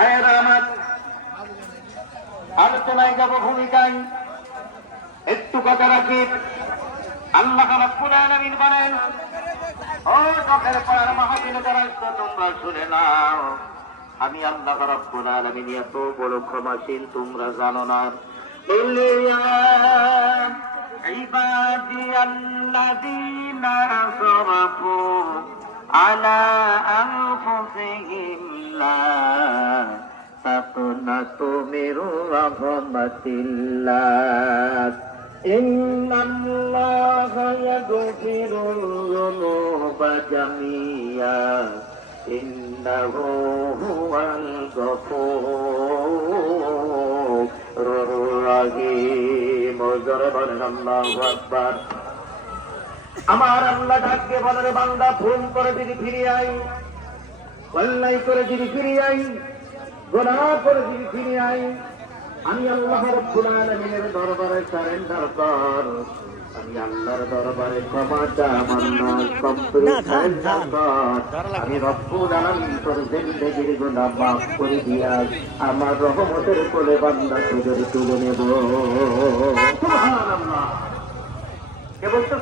ভাইয়েরা আমার, আলোচনায় যাব ভূমিকায়। একটু কথা রাখি, আল্লাহ রাব্বুল আলামিন বলেন, ও চোখের পড়ার মাহফিল যারা তোমরা শুনে নাও, আমি আল্লাহ রাব্বুল আলামিন এত বড় ক্ষমাশীল তোমরা জানো না। ইবাদিয়াল্লাযীনা আসরাফু আলা আনফুসিহিম লা তাকনাতু মির রাহমাতিল্লাহ ইন্নাল্লাহা ইয়াগফিরুয যুনুবা জামিআ ইন্নাহু হুয়াল গফুরুর রাহিম। জোরে বলেন আল্লাহু আকবার। আমার আল্লাহ ডাককে বলে, রে বান্দা, ভুল করে যদি ফিরে আই, অন্যায় করে যদি ফিরে আই, গুনাহ করে যদি ফিরে আই, আমি আল্লাহ রাব্বুল আলামিনের দরবারে সারেন্ডার কর। আমি আল্লাহর দরবারে ক্ষমা চা, মান্নাত কমপ্লিট সারেন্ডার কর। আমি রব্বুল আলামিন তোর জিন্দেগির গুনাহ মাফ করে দিয়া আমার রহমতের কোলে বান্দাকে তুলে নেব। সুবহানাল্লাহ। কে বলছো?